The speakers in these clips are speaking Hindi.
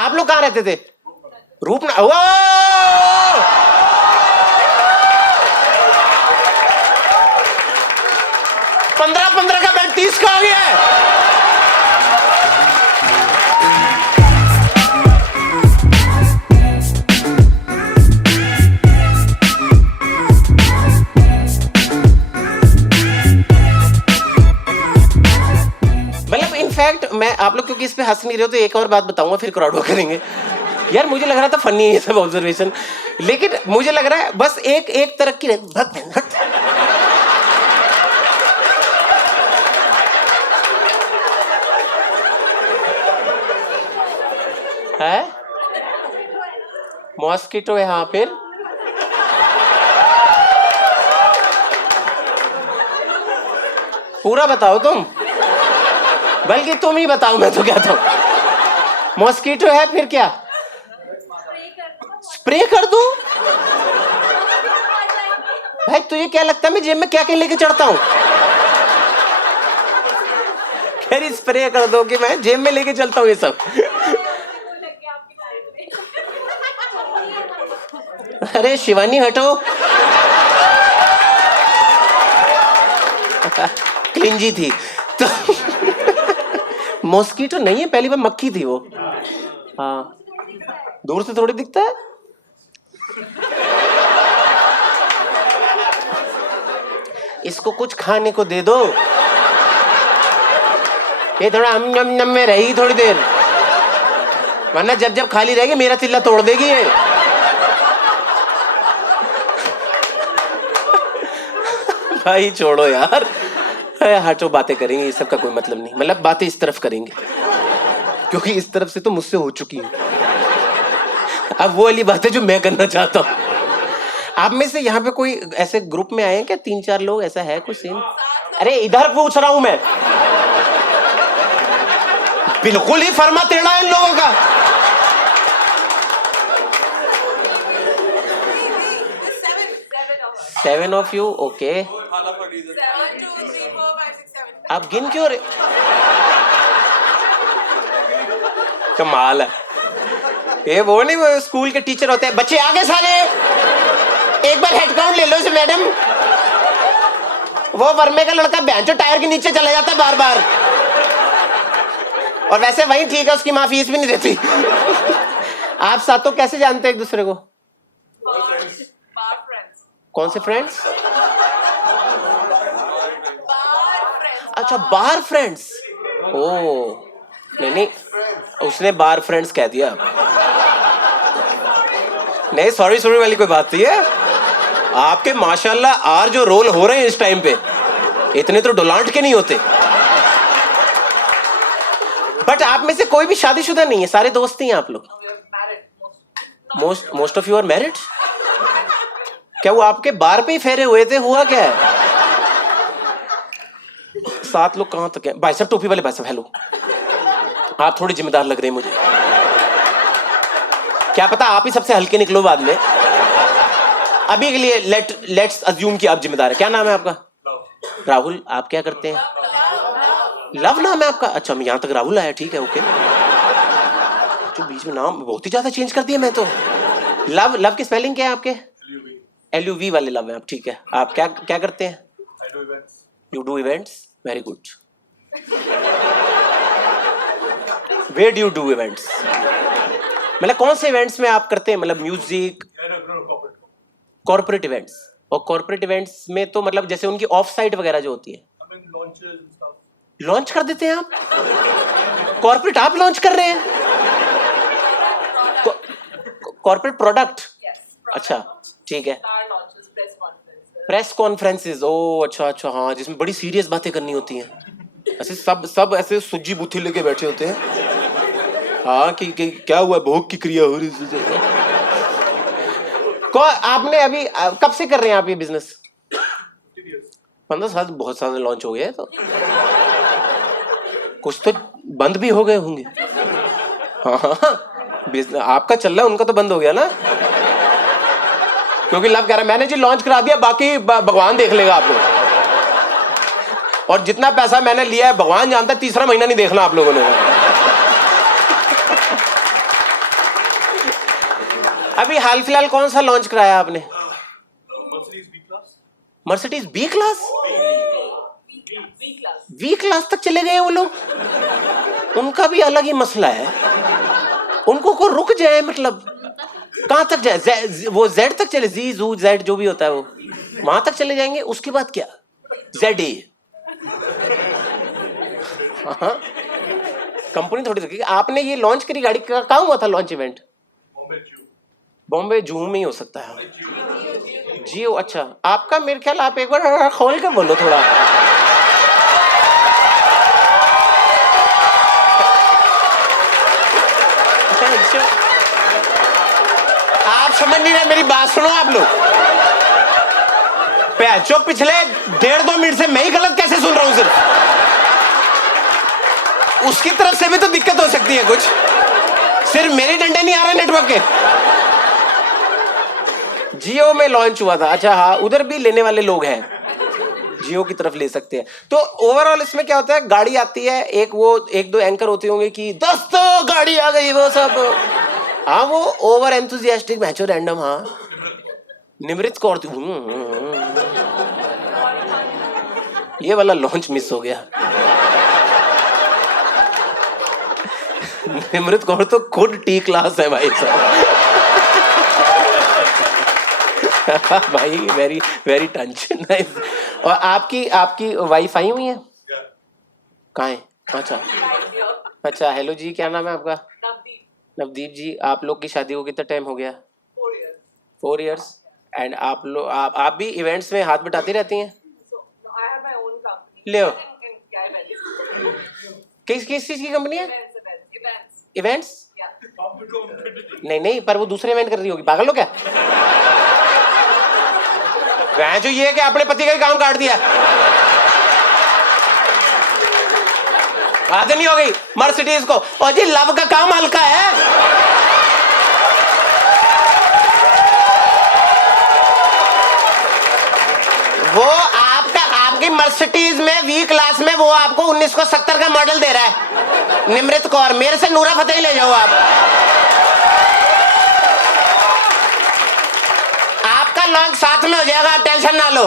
आप लोग कहाँ रहते थे? रूपनगर। 15 का बेड 30 का आ गया है। मतलब इनफैक्ट मैं, आप लोग क्योंकि इस पे हंस नहीं रहे हो तो एक और बात बताऊंगा, फिर क्राउड वर्क करेंगे। यार मुझे लग रहा था फनी है ये सब ऑब्जर्वेशन, लेकिन मुझे लग रहा है बस एक तरक्की है। मॉस्किटो है हाँ, फिर पूरा बताओ तुम, बल्कि तुम ही बताओ, मैं तो कहता हूं मॉस्किटो है, फिर क्या? स्प्रे कर दूं? भाई तुझे क्या लगता है मैं जेब में क्या क्या लेके चढ़ता हूं? खैर स्प्रे कर दो कि मैं जेब में लेके चलता हूं ये सब। अरे शिवानी हटो। क्लिंजी थी तो मॉस्किटो नहीं है, पहली बार मक्खी थी वो। हाँ दूर से थोड़ी दिखता है। इसको कुछ खाने को दे दो, ये थोड़ा नम में रहेगी थोड़ी देर, वरना जब जब खाली रहेगी मेरा चिल्ला तोड़ देगी ये। भाई छोड़ो यार, हटो, बातें करेंगे, ये सब का कोई मतलब नहीं। मतलब बातें इस तरफ करेंगे क्योंकि इस तरफ से तो मुझसे हो चुकी है। अब वो वाली बातें जो मैं करना चाहता हूँ। आप में से यहाँ पे कोई ऐसे ग्रुप में आए हैं क्या? 3-4 लोग, ऐसा है कोई सीन? अरे इधर पूछ रहा हूं मैं, बिल्कुल ही फर्मा टेढ़ा है इन लोगों का। Seven of you, okay. आप गिन क्यों रहे? कमाल है ये। वो नहीं, वो स्कूल के टीचर होते हैं, बच्चे आगे सारे, एक बार हेड काउंट ले लो इसे मैडम। वो वर्मे का लड़का बैंचो टायर के नीचे चला जाता है बार बार, और वैसे वही ठीक है, उसकी माँ फीस भी नहीं देती। आप सातों कैसे जानते हैं एक दूसरे को? कौन से फ्रेंड्स? अच्छा बार फ्रेंड्स। ओ नहीं, उसने बार फ्रेंड्स कह दिया। नहीं सॉरी वाली कोई बात नहीं है। आपके माशाल्लाह आर जो रोल हो रहे हैं इस टाइम पे, इतने तो डोलांट के नहीं होते। बट आप में से कोई भी शादीशुदा नहीं है, सारे दोस्त ही हैं आप लोग। Most of you are married. क्या वो आपके बार पे ही फेरे हुए थे? हुआ क्या है? 7 लोग कहां तक है? भाई साहब टोपी वाले भाई साहब, हेलो, आप थोड़ी जिम्मेदार लग रहे हैं मुझे। क्या पता आप ही सबसे हल्के निकलो बाद में। अभी के लिए लेट्स अज्यूम कि आप जिम्मेदार हैं। क्या नाम है आपका? राहुल। आप क्या करते हैं? लव नाम है आपका? अच्छा मैं यहां तक राहुल आया, ठीक है ओके। जो बीच में नाम बहुत ही ज्यादा चेंज कर दिया मैं तो। लव की स्पेलिंग क्या है आपके? LUV वाले लव है आप, ठीक है। आप क्या करते हैं? You do events, very good. Where do you do events? मतलब कौन से इवेंट्स में आप करते हैं? मतलब म्यूजिक, कॉर्पोरेट इवेंट्स। और कॉर्पोरेट इवेंट्स में तो मतलब जैसे उनकी ऑफ साइट वगैरह जो होती है, लॉन्च कर देते हैं आप? कॉर्पोरेट आप लॉन्च कर रहे हैं? Corporate product? अच्छा ठीक है। प्रेस कॉन्फ्रेंसेस, ओ अच्छा हाँ, जिसमें बड़ी सीरियस बातें करनी होती हैं। ऐसे सब ऐसे सुज्जी बुद्धि लेके बैठे होते हैं। हाँ कि क्या हुआ, भोग की क्रिया हो रही है। आपने अभी कब से कर रहे हैं आप ये बिजनेस? 15 साल। बहुत सारे लॉन्च हो गए, तो कुछ तो बंद भी हो गए होंगे। हाँ बिजनेस आपका चल रहा है, उनका तो बंद हो गया ना, क्योंकि लव कह रहा है मैंने जी लॉन्च करा दिया, बाकी भगवान देख लेगा आप लोग। और जितना पैसा मैंने लिया है भगवान जानता है, तीसरा महीना नहीं देखना आप लोगों ने। अभी हाल फिलहाल कौन सा लॉन्च कराया आपने? Mercedes B class. V class तक चले गए वो लोग। उनका भी अलग ही मसला है, उनको को रुक जाए, मतलब कहां तक जाए? वो जेड तक चले, जी जू जेड जो भी होता है वो वहां तक चले जाएंगे, उसके बाद क्या? Z A. कंपनी थोड़ी रखी। आपने ये लॉन्च करी गाड़ी, कहाँ हुआ था लॉन्च इवेंट? बॉम्बे जूहू में ही हो सकता है। जियो। अच्छा, आपका मेरे ख्याल, आप एक बार खोल के बोलो थोड़ा। आप समझ नहीं रहे मेरी बात, सुनो आप लोग। जो पिछले 1.5-2 मिनट से मैं ही गलत कैसे सुन रहा हूं सिर्फ? उसकी तरफ से भी तो दिक्कत हो सकती है कुछ, सिर्फ मेरे डंडे नहीं आ रहे नेटवर्क के। जियो में लॉन्च हुआ था। अच्छा हाँ, उधर भी लेने वाले लोग हैं, जियो की तरफ ले सकते हैं। तो ओवरऑल इसमें क्या होता है, गाड़ी आती है, एक दो एंकर होते होंगे कि दोस्तों गाड़ी आ गई, वो सब। हाँ, वो ओवर एंथुजियास्टिक मैचो रैंडम। हाँ, निमृत कौर। ये वाला लॉन्च मिस हो गया। निमृत कौर तो खुद टी क्लास है भाई साहब। भाई वेरी वेरी टंच। नाइस। और आपकी वाइफ आई हुई है? कहाँ है? अच्छा अच्छा, हेलो जी, क्या नाम है आपका? नवदीप जी। आप लोग की शादी को कितना टाइम हो गया? 4 years। एंड आप भी इवेंट्स में हाथ बटाती रहती हैं? ले किस चीज की कंपनी है? इवेंट्स? नहीं, पर वो दूसरे इवेंट कर रही होगी। पागल हो क्या? जो ये है कि अपने पति का ही काम काट दिया। आदत नहीं हो गई मर्सिडीज को। और जी लव का काम हल्का है। वो आपकी मर्सिडीज में वी क्लास में वो आपको 1970 का मॉडल दे रहा है। निमृत कौर, मेरे से नूरा फतेही ले जाओ आप। आपका लॉन्च साथ में हो जाएगा, आप टेंशन ना लो।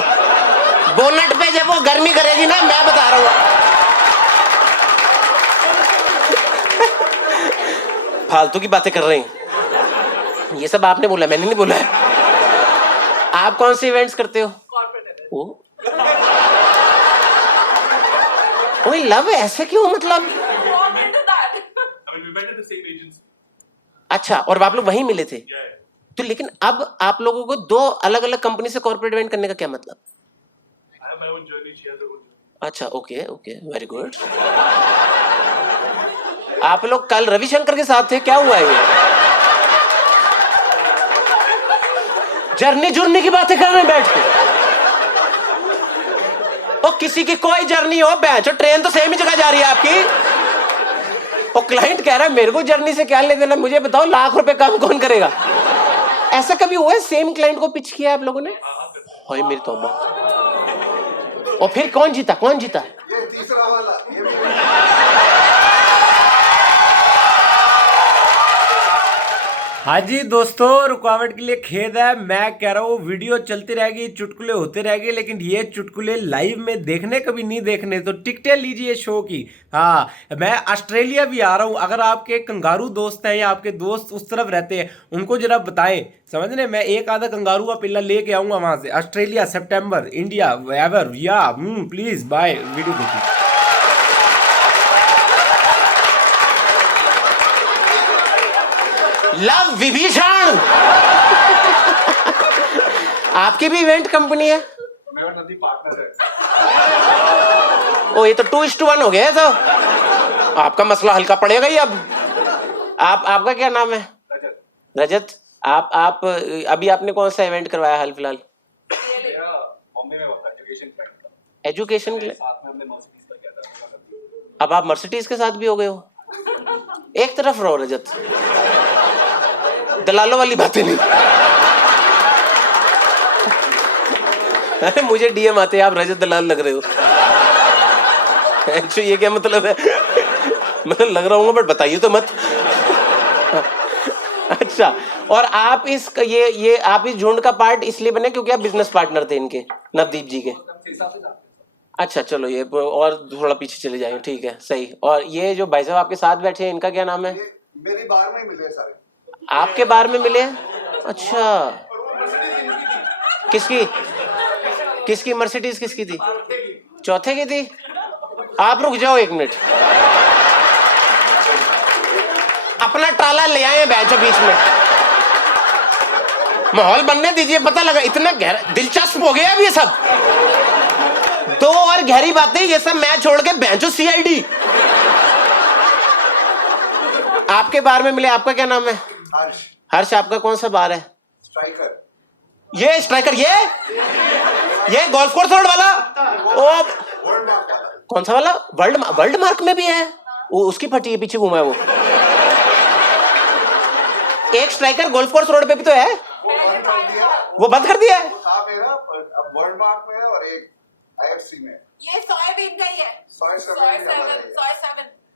बोनट पे जब वो गर्मी करेगी ना, मैं बता रहा हूँ। फालतू की बातें कर रहे हैं, ये सब आपने बोला, मैंने नहीं बोला है। आप कौन से इवेंट्स करते हो? ओए लव ऐसे क्यों, मतलब? अच्छा, और आप लोग वहीं मिले थे? तो लेकिन अब आप लोगों को 2 अलग अलग कंपनी से कॉर्पोरेट इवेंट करने का क्या मतलब? अच्छा, ओके ओके, वेरी गुड। आप लोग कल रविशंकर के साथ थे, क्या हुआ है ये? जर्नी की बातें कर रहे हैं बैठ के। और किसी की कोई जर्नी हो, जो ट्रेन तो सेम ही जगह जा रही है आपकी। और क्लाइंट कह रहा है मेरे को जर्नी से क्या ले देना, मुझे बताओ लाख रुपए काम कौन करेगा? ऐसा कभी हुआ है सेम क्लाइंट को पिच किया आप लोगों ने? हाय मेरी तौबा। और फिर कौन जीता? ये तीसरा वाला। हाँ जी दोस्तों, रुकावट के लिए खेद है। मैं कह रहा हूँ वीडियो चलती रहेगी, चुटकुले होते रहेंगे, लेकिन ये चुटकुले लाइव में देखने कभी नहीं देखने, तो टिकटें लीजिए शो की। हाँ, मैं ऑस्ट्रेलिया भी आ रहा हूँ। अगर आपके कंगारू दोस्त हैं या आपके दोस्त उस तरफ रहते हैं, उनको जरा बताएं, समझ रहे? मैं एक आधा कंगारू का पिल्ला लेके आऊंगा वहां से। ऑस्ट्रेलिया, सितंबर, इंडिया, एवर या प्लीज बाय। वीडियो देखिए। लव विभीषण। आपकी भी इवेंट कंपनी है? मेरा नदी पार्टनर है। ओ, ये तो 2:1 हो गया है। तो आपका मसला हल्का पड़ेगा ही अब। आपका क्या नाम है? रजत। आप अभी आपने कौन सा इवेंट करवाया हाल फिलहाल? बॉम्बे में होता है एजुकेशन के लिए। साथ में हमने मर्सिडीज का किया था। अब आप मर्सिडीज के साथ भी हो गए हो। एक तरफ रहो रजत, दलालों वाली बातें नहीं। अरे मुझे डीएम आते हैं, आप रजत दलाल लग रहे हो। एक्चुअली ये क्या मतलब है? मतलब लग रहा हूँ बट बताइए तो मत। अच्छा अच्छा, और आप आप इस झुंड का पार्ट इसलिए बने क्योंकि आप बिजनेस पार्टनर थे इनके, नवदीप जी के। अच्छा चलो, ये और थोड़ा पीछे चले जाएंगे, ठीक है सही। और ये जो भाई साहब आपके साथ बैठे हैं, इनका क्या नाम है? मेरी बार में मिले सारे। आपके बार में मिले हैं? अच्छा, किसकी किसकी मर्सिडीज किसकी थी? चौथे की थी। आप रुक जाओ 1 मिनट, अपना टाला ले आए बैचो बीच में, माहौल बनने दीजिए। पता लगा इतना गहरा दिलचस्प हो गया अब ये सब। 2 और गहरी बातें, ये सब मैं छोड़ के बेंचो सीआईडी। आपके बार में मिले, आपका क्या नाम है? हर्ष। हर्ष, आपका कौन सा बार है? स्ट्राइकर। ये स्ट्राइकर, ये गोल्फ कोर्स रोड वाला। ओ, कौन सा वाला? वर्ल्ड मार्क में भी है वो, उसकी फटी है, पीछे घूमा है वो। एक स्ट्राइकर गोल्फ कोर्स रोड पे भी तो है, वो बंद कर दिया है। था मेरा, अब वर्ल्ड मार्क में है और एक आईएफसी में। ये सोयाबीन का ही है।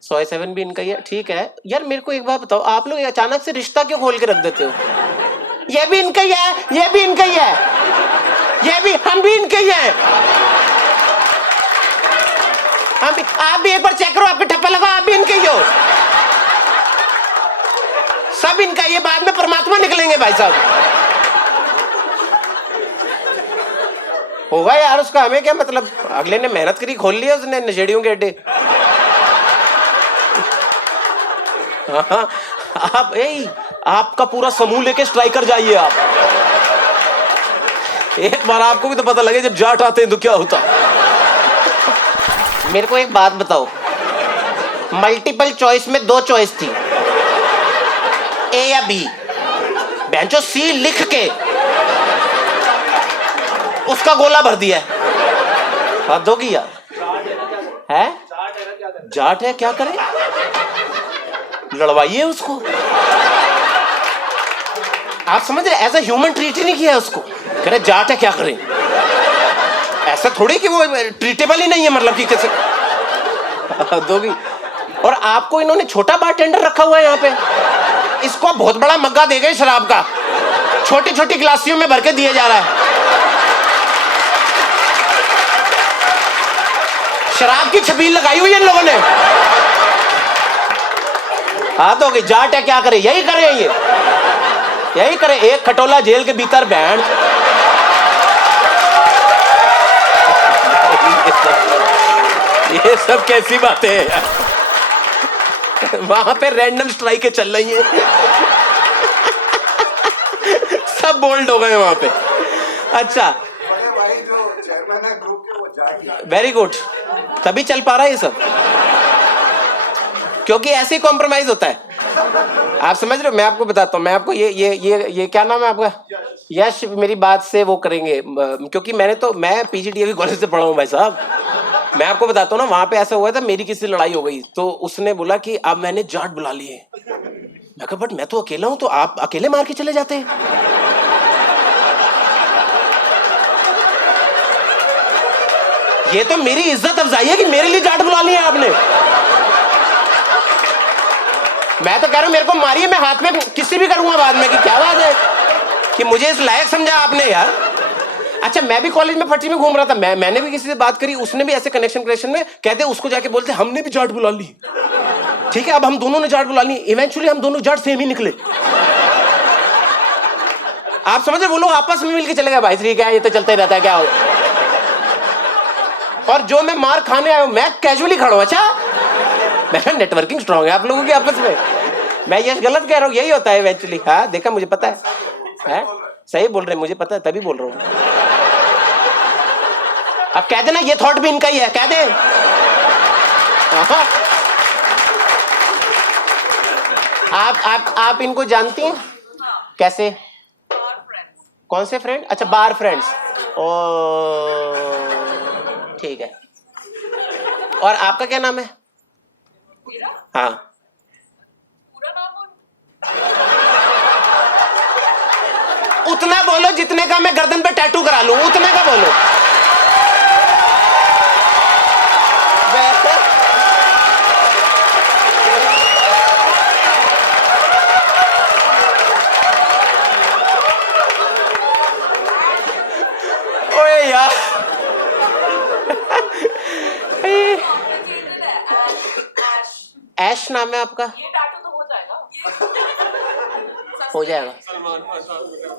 सोय 7 भी इनका ही है, ठीक है। यार मेरे को एक बात बताओ, आप लोग अचानक से रिश्ता क्यों खोल के रख देते हो? ये भी इनका ही है, ये भी इनका ही है, ये भी, हम भी इनके ही हैं। हम भी, आप भी एक बार चेक करो, आपके ठप्पा लगाओ, आप भी इनके ही हो। सब इनका, ये बाद में परमात्मा निकलेंगे भाई साहब। होगा यार उसका, हमें क्या मतलब, अगले ने मेहनत करी, खोल लिया उसने नशेड़ियों के अड्डे। हाँ, आपका पूरा समूह लेके स्ट्राइकर जाइए आप। एक बार आपको भी तो पता लगे जब जाट आते हैं तो क्या होता। मेरे को एक बात बताओ, मल्टीपल चॉइस में 2 चॉइस थी, ए या बी। बेंचो सी लिख के उसका गोला भर दिया है। हद होगी यार। है जाट है, क्या करे? लड़वाइए उसको। आप समझ रहे, एज ए ह्यूमन ट्रीट ही नहीं किया उसको। कह रहे जाट है, क्या करें? ऐसा थोड़ी कि वो ट्रीटेबल ही नहीं है, मतलब कि कैसे दोगी। और आपको इन्होंने छोटा बारटेंडर रखा हुआ है यहाँ पे, इसको बहुत बड़ा मग्गा दे गए शराब का, छोटी छोटी गिलासियों में भर के दिया जा रहा है। शराब की छबील लगाई हुई है इन लोगों ने। हाथ हो गई, जाट है, क्या करे? यही करे, यही करे। एक खटोला जेल के भीतर बैंड। ये सब कैसी बातें हैं यार? वहां पे रैंडम स्ट्राइकें चल रही हैं। सब बोल्ड हो गए वहां पे। अच्छा, भाई जो चेयरमैन है ग्रुप के, वो जाट। वेरी गुड, तभी चल पा रहा है ये सब, क्योंकि ऐसे ही कॉम्प्रोमाइज होता है। आप समझ रहे हो? मैं आपको बताता हूँ, मैं आपको ये क्या नाम है आपका? यश। मेरी बात से वो करेंगे, क्योंकि मैं पीजीडीएवी कॉलेज से पढ़ा हूँ भाई साहब। मैं आपको बताता हूँ ना, वहां पे ऐसा हुआ था, मेरी किसी से लड़ाई हो गई तो उसने बोला कि अब मैंने जाट बुला लिए। मैं कहा बट मैं तो अकेला हूं, तो आप अकेले मार के चले जाते हैं। ये तो मेरी इज्जत अफजाई है कि मेरे लिए जाट बुला लिया आपने। मैं तो कह रहा हूं मेरे को मारिए, मैं हाथ में किसी भी करूंगा बाद में, कि क्या बात है कि मुझे इस लायक समझा आपने यार। अच्छा, मैं भी कॉलेज में फटी में घूम रहा था, मैंने भी किसी से बात करी, उसने भी ऐसे कनेक्शन में कहते, उसको जाके बोलते हमने भी जाट बुला ली। ठीक है, अब हम दोनों ने जाट बुला ली, इवेंचुअली हम दोनों जाट सेम ही निकले। आप समझ रहे, वो लोग आपस में मिलके चले गए, भाई ठीक है ये तो चलता ही रहता है, क्या हो। और जो मैं मार खाने आया हूं, मैं कैजुअली खड़ा हूं। अच्छा, मैं नेटवर्किंग स्ट्रांग है आप लोगों की आपस में। मैं ये गलत कह रहा हूँ, यही होता है इवेंचुअली। हाँ देखा, मुझे पता है, सही बोल रहे हैं, मुझे पता है, तभी बोल रहा हूँ। अब कह देना ये थॉट भी इनका ही है, कह दे। आप इनको जानती हैं? कैसे? कौन से फ्रेंड? अच्छा, बार फ्रेंड्स। ओ ठीक है। और आपका क्या नाम है? हाँ, पूरा नाम उतना बोलो जितने का मैं गर्दन पे टैटू करा लूं, उतने का बोलो। ऐश नाम है आपका? ये टैटू तो हो जाएगा। हो जाएगा,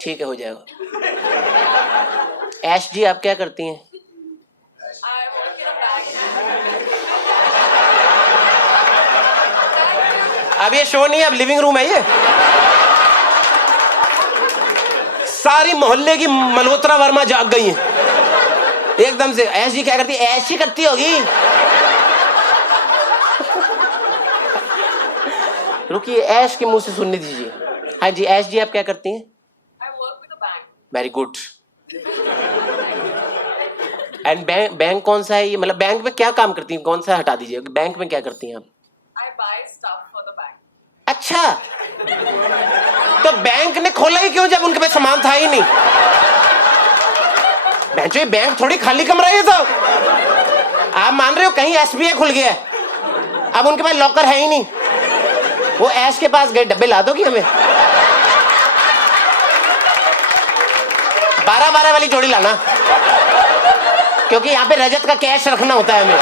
ठीक है, हो जाएगा। ऐश जी आप क्या करती हैं? I work in a bank. अब ये शो नहीं है, अब लिविंग रूम है ये। सारी मोहल्ले की मल्होत्रा वर्मा जाग गई हैं एकदम से। ऐश जी क्या करती है? ऐश ही करती होगी। रुकिए, ऐश के मुंह से सुनने दीजिए। हाँ जी, ऐश जी आप क्या करती हैं? I work with a bank. Very good. And bank कौन सा है ये? मतलब बैंक में क्या काम करती हैं? कौन सा हटा दीजिए, बैंक में क्या करती हैं आप? I buy stuff for the bank. अच्छा, तो बैंक ने खोला ही क्यों जब उनके पास सामान था ही नहीं? ये बैंक थोड़ी खाली कमरा है ये तो। आप मान रहे हो कहीं एसबीआई खुल गया है, अब उनके पास लॉकर है ही नहीं। वो ऐश के पास गए, डब्बे ला दोगी हमें? 12-12 वाली जोड़ी लाना, क्योंकि यहाँ पे रजत का कैश रखना होता है हमें,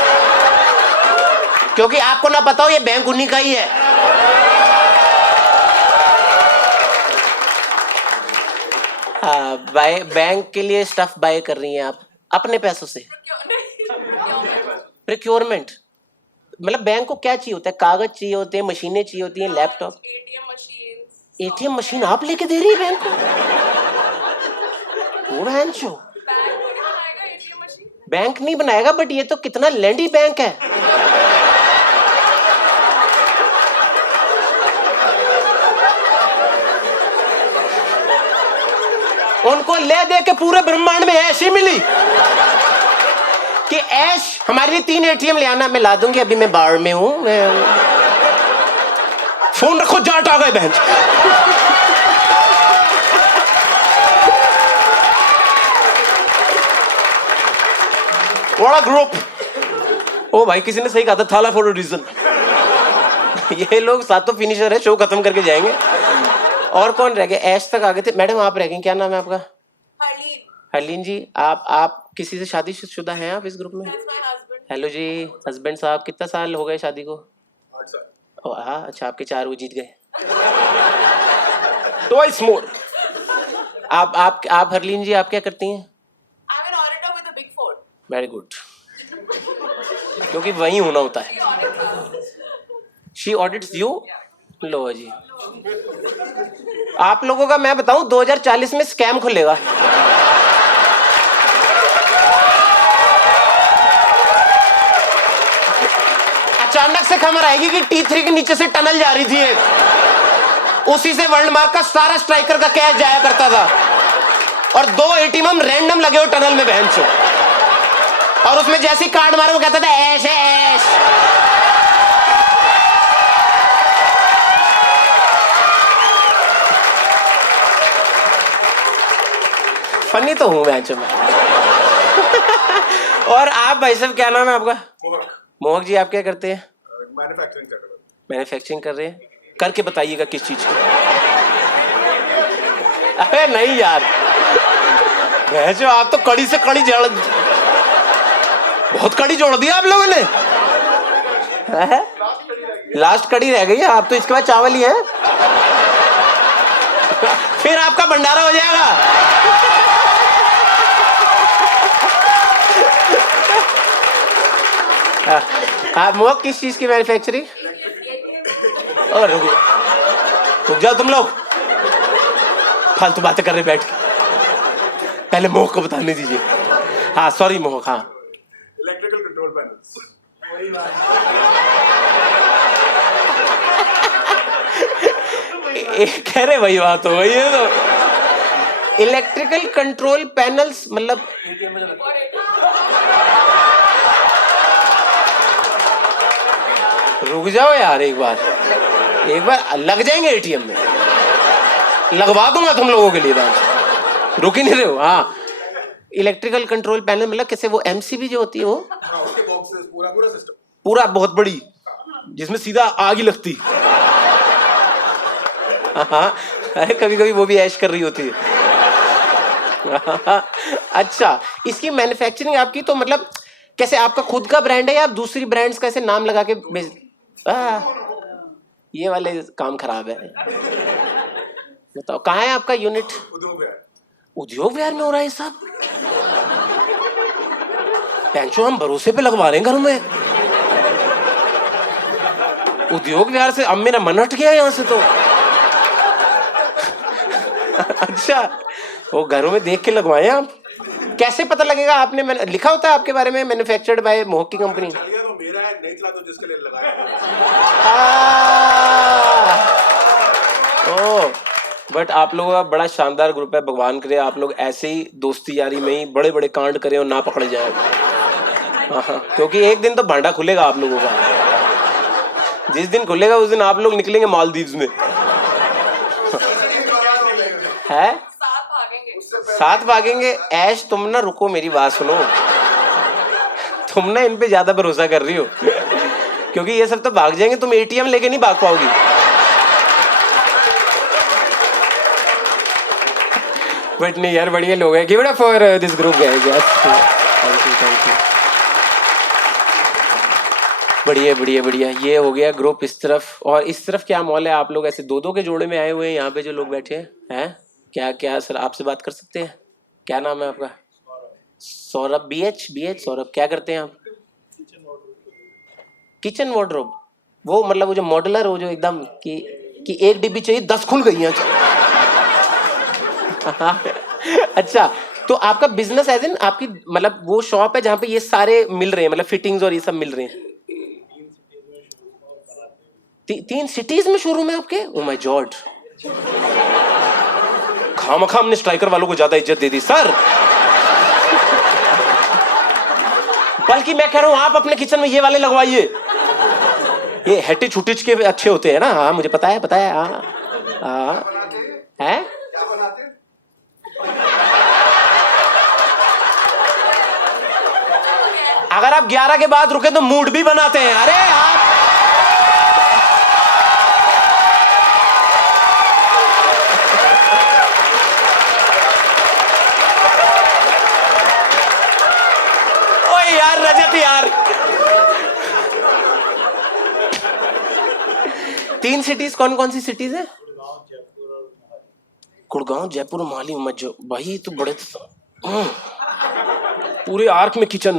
क्योंकि आपको ना पता हो ये बैंक उन्हीं का ही है। बाय बैंक के लिए स्टफ बाय कर रही हैं आप अपने पैसों से? प्रिक्योरमेंट मतलब बैंक को क्या चाहिए होता है? कागज चाहिए होते हैं, मशीनें चाहिए होती हैं, laptop. ATM machines. ATM machine आप लेके दे रही है बैंक को? वो बहन चो, Bank थोड़ी बनाएगा ATM machine. बैंक नहीं बनाएगा, बट ये तो कितना लेंडी बैंक है। उनको ले दे के पूरे ब्रह्मांड में ऐश ही मिली कि ऐश हमारे लिए 3 एटीएम ले आना, मैं ला दूंगी, अभी मैं बाढ़ में हूं। मैं फोन रखो, जाट आ गए बहन। What a group. ओ भाई, किसी ने सही कहा था, थाला फॉर अ रीजन। ये लोग सातों फिनिशर है, शो खत्म करके जाएंगे। और कौन रह गए? ऐश तक आ गए थे, मैडम आप रह गए। क्या नाम है आपका? Harleen. हरलीन जी, आप किसी से शादीशुदा हैं आप इस ग्रुप में? That's my husband. हेलो जी, हस्बैंड साहब, कितना साल हो गए शादी को? 8 साल। ओ हाँ, अच्छा, आपके 4 वो जीत गए। ट्वाइस मोर। आप हरलीन जी आप क्या करती हैं? I'm an auditor with a big four. Very good, क्योंकि वही होना होता है। She audits us. She audits you. लो जी, आप लोगों का मैं बताऊं 2040 में स्कैम खुलेगा। अचानक से खबर आएगी कि T3 के नीचे से टनल जा रही थी एक, उसी से वर्ल्ड मार्क का सारा स्ट्राइकर का कैश जाया करता था, और 2 एटीएम रैंडम लगे हो टनल में बहन से, और उसमें जैसे ही कार्ड मारे वो कहता था ऐश है ऐश। फनी तो हूं मैं। और आप भाई साहब क्या नाम है आपका? मोहक। मोहक जी आप क्या करते हैं? मैन्युफैक्चरिंग कर रहा हूँ। मैन्युफैक्चरिंग कर रहे हैं, करके बताइएगा किस चीज की। अरे नहीं यार, जो आप तो कड़ी से कड़ी जोड़, बहुत कड़ी जोड़ दिया आप लोगों ने। लास्ट कड़ी रह गई है, आप तो इसके बाद चावल ही है। फिर आपका भंडारा हो जाएगा। हाँ, मोहक किस चीज की मैन्युफैक्चरिंग? और रुक जाओ तुम लोग, फालतू बातें कर रहे बैठ के, पहले मोहक को बताने दीजिए। हाँ सॉरी मोहक। हाँ, इलेक्ट्रिकल कंट्रोल पैनल्स। कह रहे वही बात हो गई है। तो इलेक्ट्रिकल कंट्रोल पैनल्स मतलब रुक जाओ यार, एक बार लग जाएंगे एटीएम में, लगवा दूंगा तुम लोगों के लिए। बात रुक ही नहीं रहे हो। हाँ, इलेक्ट्रिकल कंट्रोल पैनल मतलब कैसे? वो एमसीबी जो होती है वो हाँ, उसके बॉक्सेस, पूरा सिस्टम, पूरा बहुत बड़ी, जिसमें सीधा आग ही लगती। हाँ, अरे कभी कभी वो भी ऐश कर रही होती है। अच्छा, इसकी मैन्युफैक्चरिंग आपकी तो मतलब कैसे? आपका खुद का ब्रांड है या आप दूसरी ब्रांड्स का ऐसे नाम लगा के ये वाले काम खराब है। बताओ कहाँ है आपका यूनिट? उद्योग विहार में हो रहा है सब। पेंचो हम भरोसे पे लगवा रहे हैं घरों में, उद्योग विहार से अब मेरा मन हट गया यहाँ से तो। अच्छा वो घरों में देख के लगवाए आप? कैसे पता लगेगा? आपने लिखा होता है आपके बारे में मैन्युफैक्चर्ड बाय मोहक की कंपनी। तो मेरा है, नहीं चला तो जिसके लिए लगाया। ओ बट आप लोगों का बड़ा शानदार ग्रुप है। भगवान करे आप लोग ऐसे ही दोस्ती यारी में ही बड़े बड़े कांड करें और ना पकड़े जाए। हाँ, क्योंकि एक दिन तो भांडा खुलेगा आप लोगों का। जिस दिन खुलेगा उस दिन आप लोग निकलेंगे मालदीव्स में। है साथ भागेंगे। ऐश तुम ना रुको, मेरी बात सुनो। तुम ना इन पे ज्यादा भरोसा कर रही हो, क्योंकि ये सब तो भाग जाएंगे, तुम एटीएम लेके नहीं भाग पाओगी। बट नहीं यार, बढ़िया लोग हैं। Give it up for this group guys. Yes thank you. बढ़िया बढ़िया बढ़िया। ये हो गया ग्रुप इस तरफ, और इस तरफ क्या मॉल है? आप लोग ऐसे दो दो के जोड़े में आए हुए हैं यहाँ पे जो लोग बैठे हैं। क्या क्या सर आपसे बात कर सकते हैं? क्या नाम है आपका? सौरभ। बीएच सौरभ। क्या करते हैं आप? Kitchen wardrobe. वो मतलब वो जो मॉडुलर हो, जो एकदम कि एक डिब्बी चाहिए 10 खुल गई हैं। अच्छा तो आपका बिजनेस एज इन आपकी मतलब वो शॉप है जहाँ पे ये सारे मिल रहे हैं, मतलब फिटिंग्स और ये सब मिल रहे हैं। 3 सिटीज में शोरूम है आपके? Oh my God. खामखा हमने स्ट्राइकर वालों को ज्यादा इज्जत दे दी सर। बल्कि मैं कह रहा हूं आप अपने किचन में ये वाले लगवाइए। ये हेटिच हुटिच के अच्छे होते हैं ना। हाँ मुझे पता है हाँ है। क्या बनाते हैं? अगर आप 11 के बाद रुके तो मूड भी बनाते हैं। अरे आप यार रजत यार 3 सिटीज कौन सी सिटीज है? गुड़गांव, जयपुर, मोहाली, मज्जो। भाई तो बड़े पूरे आर्क में किचन।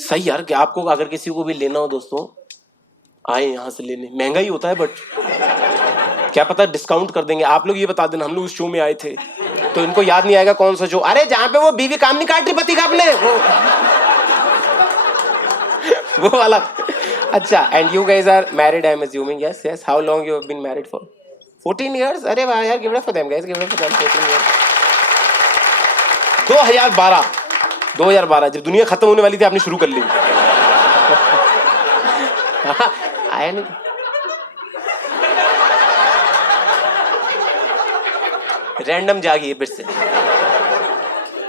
सही यार। कि आपको अगर किसी को भी लेना हो दोस्तों, आए यहाँ से लेने। महंगा ही होता है बट क्या पता डिस्काउंट कर देंगे। आप लोग ये बता देना हम लोग उस शो में आए थे, तो इनको याद नहीं आएगा कौन सा शो। अरे जहाँ पे वो बीवी काम नहीं काट रही पति का अपने, वो वाला। अच्छा and you guys are married I am assuming? Yes. How long you have been married for? 14 years। अरे वाह यार, give it up for them guys, give it up for them. 14 years। 2012 जब दुनिया खत्म होने वाली थी आपने शुरू कर ली। आया नहीं। रैंडम जागी फिर से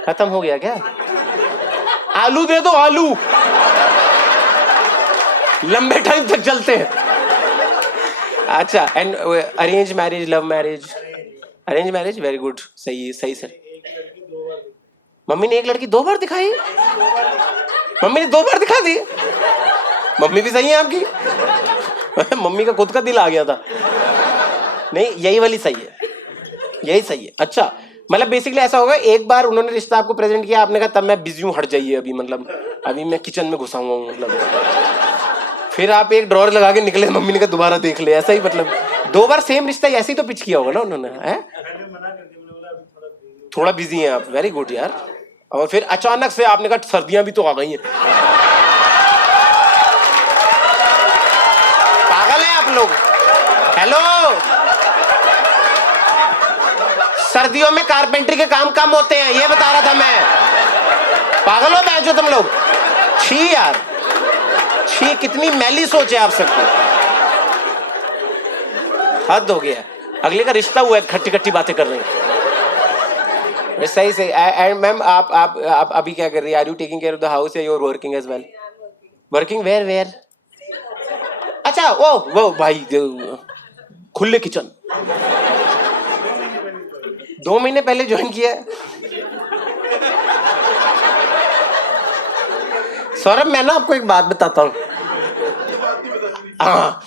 खत्म हो गया क्या? आलू दे दो, आलू लंबे टाइम तक चलते हैं। अच्छा and arrange marriage, love marriage? Arrange marriage, very good. सही सर। मम्मी ने एक लड़की 2 बार दिखाई? मम्मी ने 2 बार दिखा दी? मम्मी भी सही है आपकी। मम्मी का खुद का दिल आ गया था। नहीं यही वाली सही है, यही सही है। अच्छा मतलब बेसिकली ऐसा होगा, एक बार उन्होंने रिश्ता आपको प्रेजेंट किया, आपने कहा तब मैं बिजी हूँ, हट जाइए अभी, मतलब अभी मैं किचन में घुसा हुआ हूँ, मतलब फिर आप एक ड्रॉर लगा के निकले, मम्मी ने कहा दोबारा देख ले। ऐसा ही मतलब 2 बार सेम रिश्ता ऐसे ही तो पिच किया होगा ना उन्होंने, है? थोड़ा बिजी हैं आप, वेरी गुड यार। और फिर अचानक से आपने कहा सर्दियां भी तो आ गई हैं। पागल हैं आप लोग। हेलो, सर्दियों में कारपेंटरी के काम कम होते हैं, ये बता रहा था मैं। पागल हो बैठो तुम लोग। छी यार, छी, कितनी मैली सोच है आप सबकी, हद हो गया। अगले का रिश्ता हुआ है, खट्टी खट्टी बातें कर रहे हैं। सही सही। एंड मैम आप अभी क्या कर रही है? Are you taking care of the house या you are working as well? Working where? अच्छा वो भाई खुले किचन 2 महीने पहले ज्वाइन किया है। सौरभ मैं ना आपको एक बात बताता हूँ। हाँ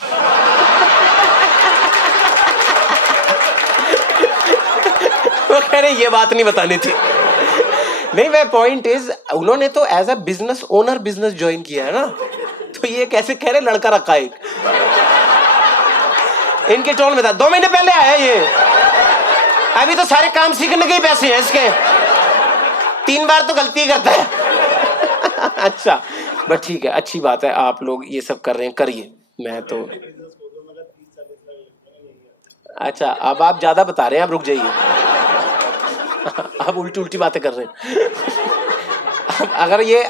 अरे ये बात नहीं बतानी थी। नहीं, मैं पॉइंट इज उन्होंने तो as a business owner business join किया है ना, तो ये कैसे कह रहे लड़का रखा एक। इनके टोन में था 2 महीने पहले आया ये, अभी तो सारे काम सीखने के ही पैसे हैं इसके, 3 बार तो गलती करता है। अच्छा बट ठीक है, अच्छी बात है आप लोग ये सब कर रहे हैं, करिए। मैं तो अच्छा अब आप ज्यादा बता रहे हैं, आप रुक जाइए। आप उल्टी उल्टी बातें कर रहे हैं।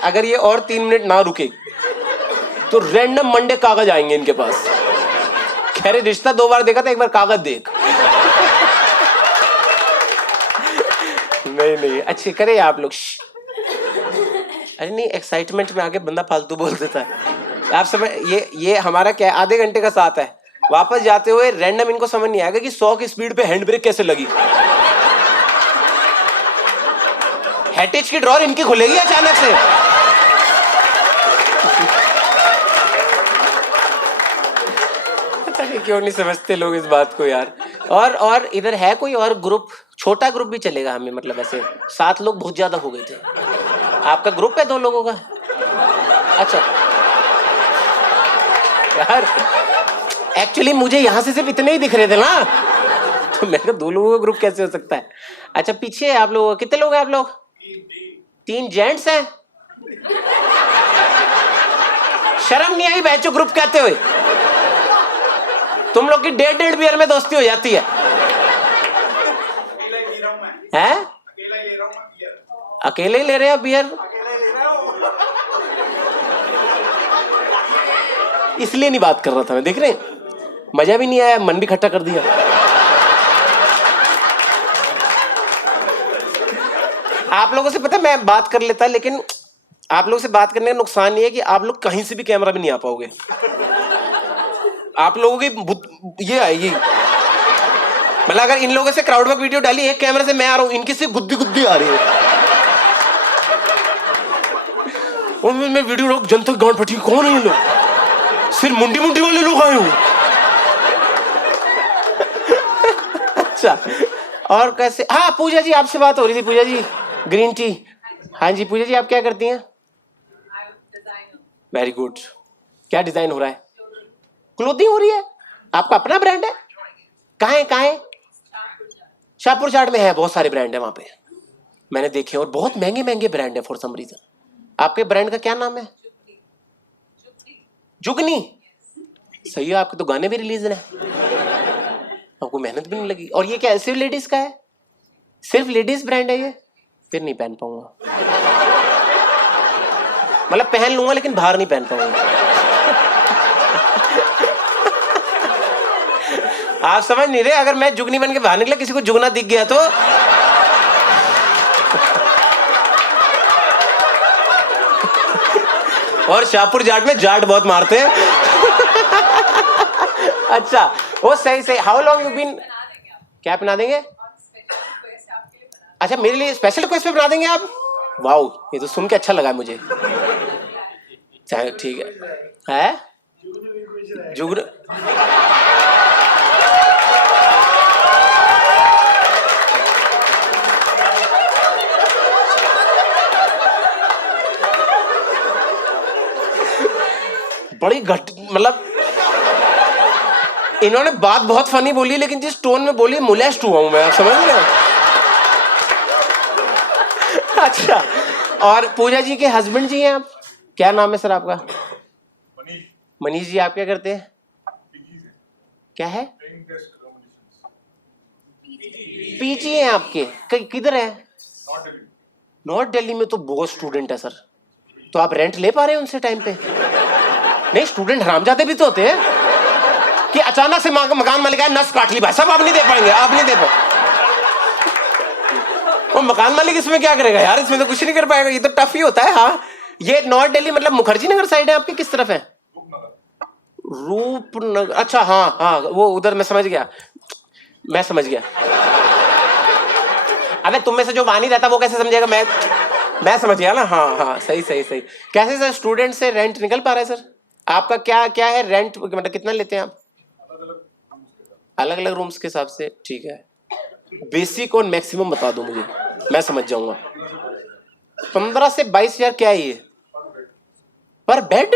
अगर ये और 3 मिनट ना रुके तो रैंडम मंडे कागज आएंगे इनके पास। कह रहे रिश्ता 2 बार देखा था, 1 बार कागज देख। नहीं अच्छे करे आप लोग। अरे नहीं, एक्साइटमेंट में आगे बंदा फालतू बोल देता है। आप समझ, ये हमारा क्या है, आधे घंटे का साथ है। वापस जाते हुए रैंडम इनको समझ नहीं आएगा कि 100 की स्पीड पे हैंड ब्रेक कैसे लगी। हैटिच की ड्रॉर इनकी खुलेगी अचानक से। पता नहीं क्यों नहीं समझते लोग इस बात को यार। और इधर है कोई और ग्रुप, छोटा ग्रुप भी चलेगा हमें, मतलब ऐसे 7 लोग बहुत ज्यादा हो गए थे। आपका ग्रुप है 2 लोगों का? अच्छा यार, एक्चुअली मुझे यहां से सिर्फ इतने ही दिख रहे थे ना, तो मैं 2 लोगों का ग्रुप कैसे हो सकता है। अच्छा पीछे आप लोग कितने लोग हैं आप लोग? 3 जेंट्स हैं। शर्म नहीं आई बैचो ग्रुप कहते हुए? तुम लोग की 1.5 बियर में दोस्ती हो जाती है। हैं? अकेले ही ले रहे हो बियर? इसलिए नहीं बात कर रहा था मैं, देख रहे हैं मजा भी नहीं आया, मन भी खट्टा कर दिया। आप लोगों से पता है मैं बात कर लेता, लेकिन आप लोगों से बात करने का नुकसान ये है कि आप लोग कहीं से भी कैमरा में नहीं आ पाओगे। आप लोगों की ये आएगी, मतलब अगर इन लोगों से क्राउड वर्क वीडियो डाली, एक कैमरे से मैं आ रहा हूं, इनकी से गुद्दी गुद्दी आ रही है। और मैं वीडियो रोक, जनता की गांड फटी, कौन है ये लोग? सिर्फ मुंडी मुंडी वाले लोग आए हो। अच्छा और कैसे, हाँ पूजा जी आपसे बात हो रही थी। पूजा जी ग्रीन टी, हाँ जी पूजा जी आप क्या करती हैं? Very good. क्या डिजाइन हो रहा है? क्लोथिंग हो रही है? आपका अपना ब्रांड है? कहाँ है? शाहपुर चाट में है, बहुत सारे ब्रांड है वहां पे, मैंने देखे, और बहुत महंगे महंगे ब्रांड है फॉर सम रीजन। आपके ब्रांड का क्या नाम है? जुगनी। सही है, आपके तो गाने भी रिलीज है, आपको मेहनत भी नहीं लगी। और ये क्या सिर्फ लेडीज का है? सिर्फ लेडीज ब्रांड है ये? फिर नहीं पहन पाऊंगा, मतलब पहन लूंगा लेकिन बाहर नहीं पहन पाऊंगा। आप समझ नहीं रहे, अगर मैं जुगनी बन के बाहर निकला, किसी को जुगना दिख गया तो और शाहपुर जाट में जाट बहुत मारते हैं। अच्छा वो सही। How long you been? क्या पहना देंगे? अच्छा मेरे लिए स्पेशल रिक्वेस्ट पे बना देंगे आप? वाओ, ये तो सुन के अच्छा लगा मुझे। ठीक है जुगन बड़ी घट, मतलब इन्होंने बात बहुत फनी बोली, लेकिन जिस टोन में बोली मोलेस्ट हुआ हूं मैं, आप समझ रहे हो? अच्छा और पूजा जी के हस्बैंड जी हैं आप, क्या नाम है सर आपका? मनीष जी। आप क्या करते हैं? क्या है? पीजी हैं आपके? किधर है? नॉर्थ दिल्ली में तो बहुत स्टूडेंट है सर, तो आप रेंट ले पा रहे हैं उनसे टाइम पे? नहीं, स्टूडेंट हरामजादे भी तो होते हैं कि अचानक से मकान मालिक आए, नस काट ली भाई साहब, आप नहीं दे पाएंगे, आप नहीं दे पाएंगे। और मकान मालिक इसमें क्या करेगा यार, इसमें तो कुछ नहीं कर पाएगा, ये तो टफ ही होता है। हाँ ये नॉर्थ दिल्ली मतलब मुखर्जी नगर साइड है आपके? किस तरफ है? रूपनगर। अच्छा हाँ वो उधर, मैं समझ गया। अबे तुम में से जो वानी रहता वो कैसे समझेगा? मैं समझ गया ना। हाँ सही। कैसे सर स्टूडेंट से रेंट निकल पा रहा है सर? आपका क्या है रेंट, मतलब कितना लेते हैं आप? अलग अलग रूम्स के हिसाब से, ठीक है। बेसिक और मैक्सिमम बता दो मुझे, मैं समझ जाऊंगा। 15 से 22,000 क्या है ये पर बेड?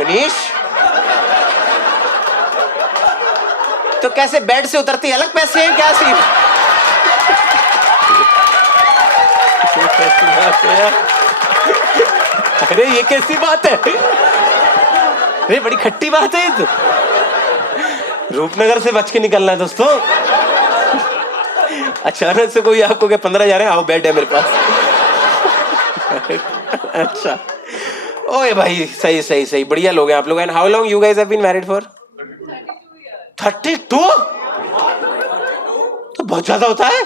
मनीष, तो कैसे बेड से उतरती अलग पैसे हैं क्या सीन? कैसी बात है यार? अरे ये कैसी बात है? अरे बड़ी खट्टी बात है ये तो। रूपनगर से बच के निकलना है दोस्तों। अचानक से कोई आपको क्या 15,000 है, आओ बेड है मेरे पास। अच्छा, ओए भाई, सही सही सही, बढ़िया लोग हैं आप लोग। And how long you guys have been married for? 32? तो बहुत ज्यादा होता है।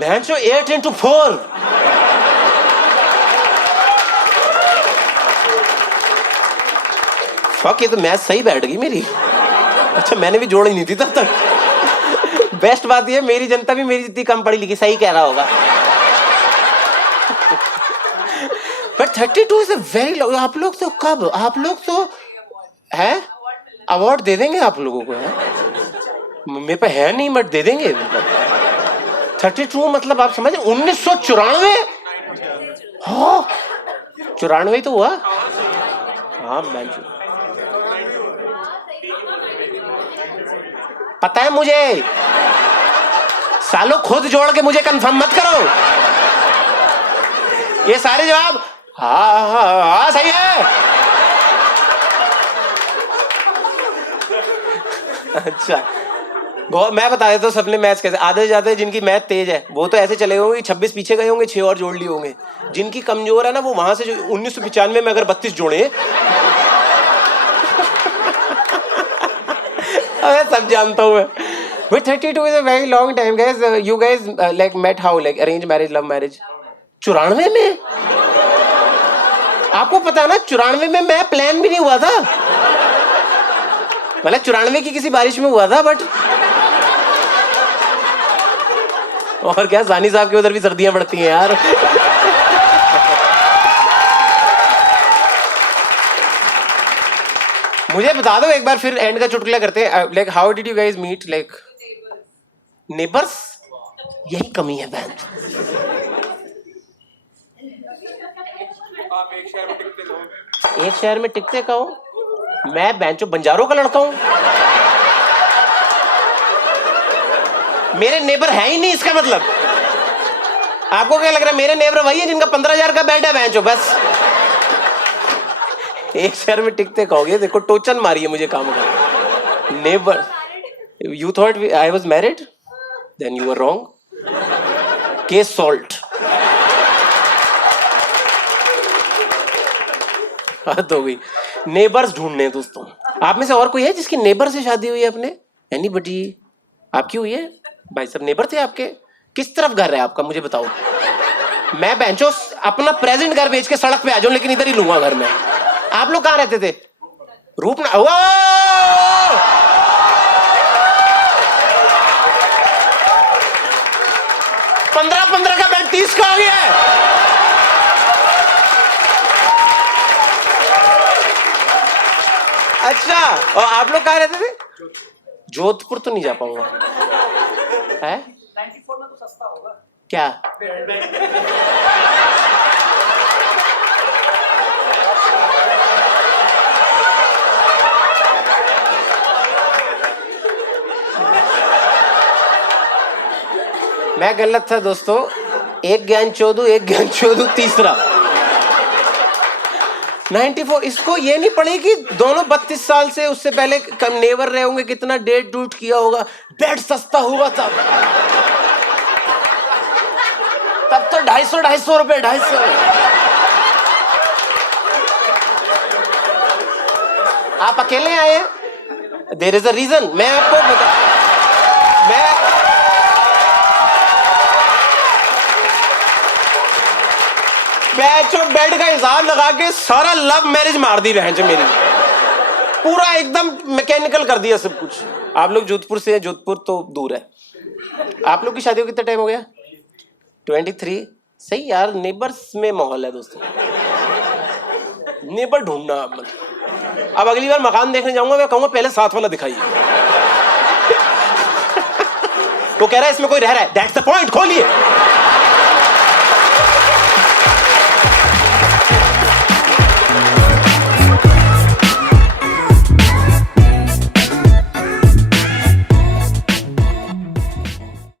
बहन चो 8 into 4। फक, ये तो मैच सही बैठ गई मेरी। अच्छा, मैंने भी जोड़ी नहीं थी तब तक। बेस्ट बात ये, मेरी जनता भी मेरी जितनी कम पढ़ी लिखी, सही कह रहा होगा। But 32 is a very low. आप लोग तो कब, आप लोग तो है अवार्ड दे देंगे आप लोगों को, है मेरे पे है नहीं बट दे देंगे। 32 मतलब आप समझ, 1994। हाँ 94 तो हुआ। हाँ पता है मुझे, सालों खुद जोड़ के मुझे कंफर्म मत करो। ये सारे जवाब हाँ हाँ हाँ सही है। अच्छा, मैं बता देता हूँ सपने मैच कैसे। आधे जाते हैं जिनकी मैथ तेज है वो तो ऐसे चले होंगे 26 पीछे गए होंगे, 6 और जोड़ लिए होंगे। जिनकी कमजोर है ना वो वहां से जो 1995 में अगर 32 जोड़े अरे सब जानता हूँ मैं। But 32 is a very long time, guys. You guys like met how? Like arranged marriage, love marriage? 94 में? आपको पता है ना 94 में मैं प्लान भी नहीं हुआ था। मतलब 94 की किसी बारिश में हुआ था बट और क्या, सानी साहब के उधर भी सर्दियां पड़ती हैं यार। मुझे बता दो एक बार, फिर एंड का चुटकुला करते हैं। Like how did you guys meet? Like neighbours? यही कमी है बहन। आप एक शहर में टिकते हो? एक शहर में टिकते का हूँ मैं, बेंचो बंजारों का लड़का हूँ। मेरे नेबर है ही नहीं, इसका मतलब आपको क्या लग रहा है? मेरे नेबर वही है जिनका 15,000 का बेड है बेंचो, बस। एक शहर में टिकते कहोगे, देखो टोचन मारी है मुझे काम का। Neighbour, you thought I was married, then you are wrong. Case solved. हद हो गई। नेबर्स ढूंढने हैं दोस्तों। आप में से और कोई है जिसकी नेबर से शादी हुई है अपने? एनीबडी? आपकी हुई है? भाई सब नेबर थे आपके? किस तरफ घर है आपका मुझे बताओ। मैं बेंचो अपना प्रेजेंट घर बेच के सड़क पे आ जाऊं लेकिन इधर ही लूंगा घर में। आप लोग कहाँ रहते थे? रूप ना 15 का बेड 30 का हो गया है। अच्छा, और आप लोग कहाँ रहते थे? जोधपुर तो नहीं जा पाऊंगा। है 94 में तो सस्ता होगा क्या? मैं गलत था दोस्तों। एक ज्ञान चोदू तीसरा। 94। इसको ये नहीं पड़ी कि दोनों 32 साल से उससे पहले कम नेवर रहे होंगे, कितना डेट डूट किया होगा, बेड सस्ता हुआ तब तो 250 रुपए 250। आप अकेले आए हैं? There is a reason. मैं आपको बेड का हिसाब लगा के सारा लव मैरिज मार दी बहन मेरी, पूरा एकदम मैकेनिकल कर दिया सब कुछ। आप लोग जोधपुर से हैं, जोधपुर तो दूर है। आप लोग की शादी को कितना टाइम हो गया? 23। सही यार, नेबर्स में माहौल है दोस्तों। नेबर ढूंढना। अब अगली बार मकान देखने जाऊंगा मैं कहूंगा पहले साथ वाला दिखाइए। वो कह रहा है इसमें कोई रह रहा है, दैट्स द पॉइंट, खोलिए।